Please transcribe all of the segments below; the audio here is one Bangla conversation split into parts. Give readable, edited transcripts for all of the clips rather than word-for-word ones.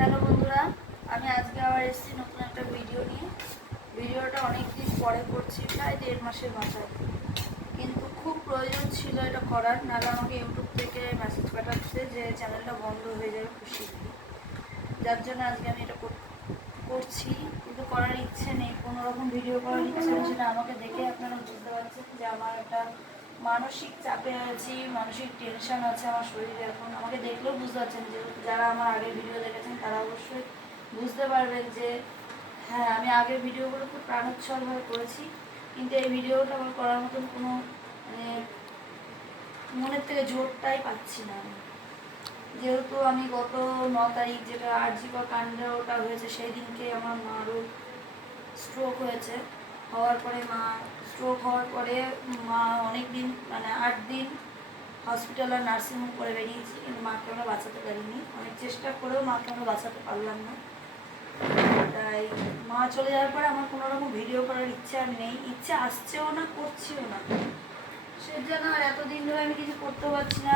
হ্যালো বন্ধুরা, আমি আজকে আবার এসেছি নতুন একটা ভিডিও নিয়ে। ভিডিওটা অনেক দিন পরে করছি, প্রায় 1.5 মাসের মাথায়, কিন্তু খুব প্রয়োজন ছিল এটা করার। নাহলে আমাকে ইউটিউব থেকে মেসেজ পাঠাচ্ছে যে চ্যানেলটা বন্ধ হয়ে যাবে খুশি দিয়ে। যার জন্য আজকে আমি এটা করছি, কিন্তু করার ইচ্ছে নেই, কোনো রকম ভিডিও করার ইচ্ছে নেই। সেটা আমাকে দেখে আপনারা বুঝতে পারছেন যে আমার একটা মানসিক চাপে আছি, মানসিক টেনশন আছে আমার শরীরে। এখন আমাকে দেখলেও বুঝতে পারছেন, যে যারা আমার আগের ভিডিও দেখেছেন তারা অবশ্যই বুঝতে পারবেন যে হ্যাঁ, আমি আগের ভিডিওগুলো খুব প্রাণোচ্ছলভাবে করেছি, কিন্তু এই ভিডিওটা আমার করার মতন কোনো মানে মনের থেকে জোরটাই পাচ্ছি না আমি। যেহেতু আমি গত 9 তারিখ, যেটা আরজিকর কাণ্ডে ওটা হয়েছে, সেই দিনকে আমার মারও স্ট্রোক হয়েছে। হওয়ার পরে স্ট্রোক হওয়ার পরে মা অনেক দিন, মানে 8 দিন হসপিটাল আর নার্সিংহোম করে বেরিয়েছি, কিন্তু মাকে আমরা বাঁচাতে পারিনি। অনেক চেষ্টা করেও মাকে আমরা বাঁচাতে পারলাম না। তাই মা চলে যাওয়ার পরে আমার কোনো রকম ভিডিও করার ইচ্ছে আর নেই, ইচ্ছে আসছেও না, করছিও না। সেজন্য আর এতদিন ধরে আমি কিছু করতেও পারছি না।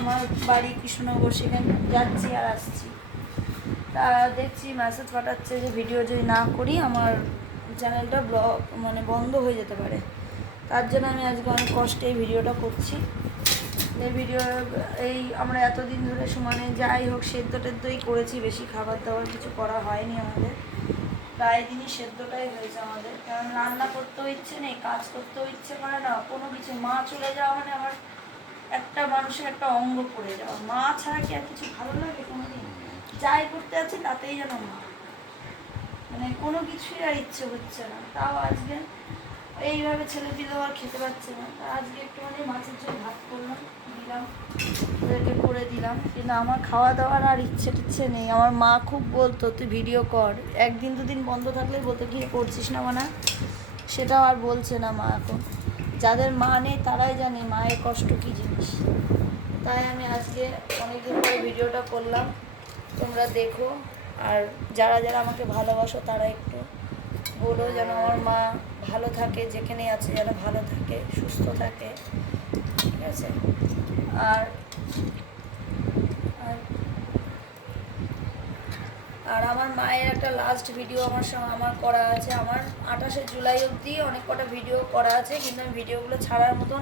আমার বাড়ি কৃষ্ণনগর, সেখানে যাচ্ছি আর আসছি। তা দেখছি মেসেজ পাঠাচ্ছে যে ভিডিও যদি না করি আমার চ্যানেলটা বন্ধ হয়ে যেতে পারে। তার জন্য আমি আজকে অনেক কষ্টে এই ভিডিওটা করছি। আমরা এতদিন ধরে সমানে যাই হোক সেদ্ধ টেদ্ধই করেছি, বেশি খাবার দাবার কিছু করা হয়নি আমাদের। প্রায় দিনই সেদ্ধটাই হয়েছে আমাদের, কারণ রান্না করতেও ইচ্ছে নেই, কাজ করতেও ইচ্ছে করে না, কোনো কিছু। মা চলে যাওয়া মানে আমার একটা মানুষের একটা অঙ্গ পড়ে যাওয়া। মা ছাড়া কি আর কিছু ভালো লাগে কোনোদিন? যাই করতে আছি তাতেই যেন মা, মানে কোনো কিছুই আর ইচ্ছে হচ্ছে না। তাও আজকে এইভাবে ছেলে পিলেও আর খেতে পারছে না। আজকে একটুখানি মাছের ঝোল ভাত করলাম, দিলাম ওদেরকে করে দিলাম, কিন্তু আমার খাওয়া দাওয়ার আর ইচ্ছে টিচ্ছে নেই। আমার মা খুব বলতো তুই ভিডিও কর, একদিন দুদিন বন্ধ থাকলেই বলতো কি করছিস না মানা, সেটাও আর বলছে না মা এখন। যাদের মা নেই তারাই জানে মায়ের কষ্ট কী জিনিস। তাই আমি আজকে অনেকদিন পরে ভিডিওটা করলাম, তোমরা দেখো। আর যারা যারা আমাকে ভালোবাসো তারা একটু বলো যেন আমার মা ভালো থাকে, যেখানে আছে যেন ভালো থাকে, সুস্থ থাকে, ঠিক আছে? আর আর আমার মায়ের একটা লাস্ট ভিডিও আমার করা আছে। আমার 28শে জুলাই অবধি অনেক কটা ভিডিও করা আছে, কিন্তু আমি ভিডিওগুলো ছাড়ার মতন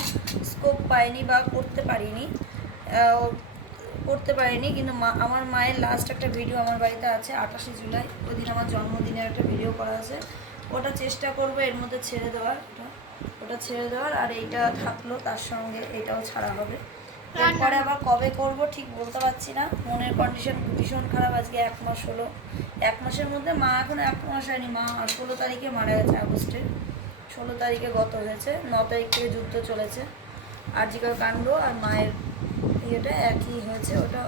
স্কোপ পাইনি বা করতে পারিনি। কিন্তু আমার মায়ের লাস্ট একটা ভিডিও আমার বাড়িতে আছে 28শে জুলাই, ওই দিন আমার জন্মদিনের একটা ভিডিও করা আছে। ওটা চেষ্টা করবো এর মধ্যে ছেড়ে দেওয়ার, ওটা ছেড়ে দেওয়ার। আর এইটা থাকলো, তার সঙ্গে এটাও ছাড়া হবে। এরপরে আবার কবে করব ঠিক বলতে পারছি না, মনের কন্ডিশন ভীষণ খারাপ। আজকে 1 মাস হলো। 1 মাসের মধ্যে মা এখন 1 মাস হয়নি, মা 16 তারিখে মারা গেছে, আগস্টের 16 তারিখে গত হয়েছে। 9 তারিখ থেকে যুদ্ধ চলেছে। আরজিকর কাণ্ড আর মায়ের ইয়েটা একই হয়েছে, ওটা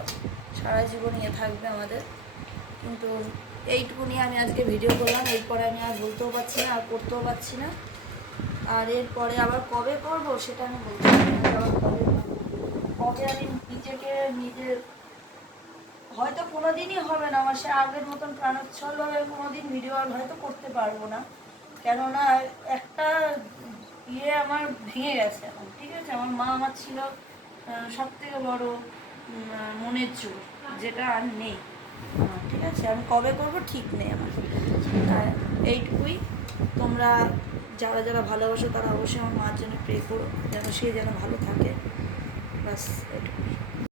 সারা জীবন ইয়ে থাকবে আমাদের। কিন্তু এইটুকু নিয়ে আমি আজকে ভিডিও করলাম। এরপরে আমি আর বলতেও পারছি না, আর করতেও পারছি না। আর এরপরে আবার কবে করব সেটা আমি বলতে পারছি না। আবার কবে আমি নিজের হয়তো কোনো দিনই হবে না আমার সে আগের মতন প্রাণোচ্ছলভাবে কোনো দিন ভিডিও আর হয়তো করতে পারবো না। কেননা একটা আমার ভেঙে গেছে এখন, ঠিক আছে? আমার মা আমার ছিল সব থেকে বড় মনের জোর, যেটা আর নেই, ঠিক আছে? আমি কবে করব ঠিক নেই আমার। এইটুকুই। তোমরা যারা যারা ভালোবাসো তারা অবশ্যই আমার মার জন্য প্রে করো, যেন সে যেন ভালো থাকে, ব্যাস এটুকুই।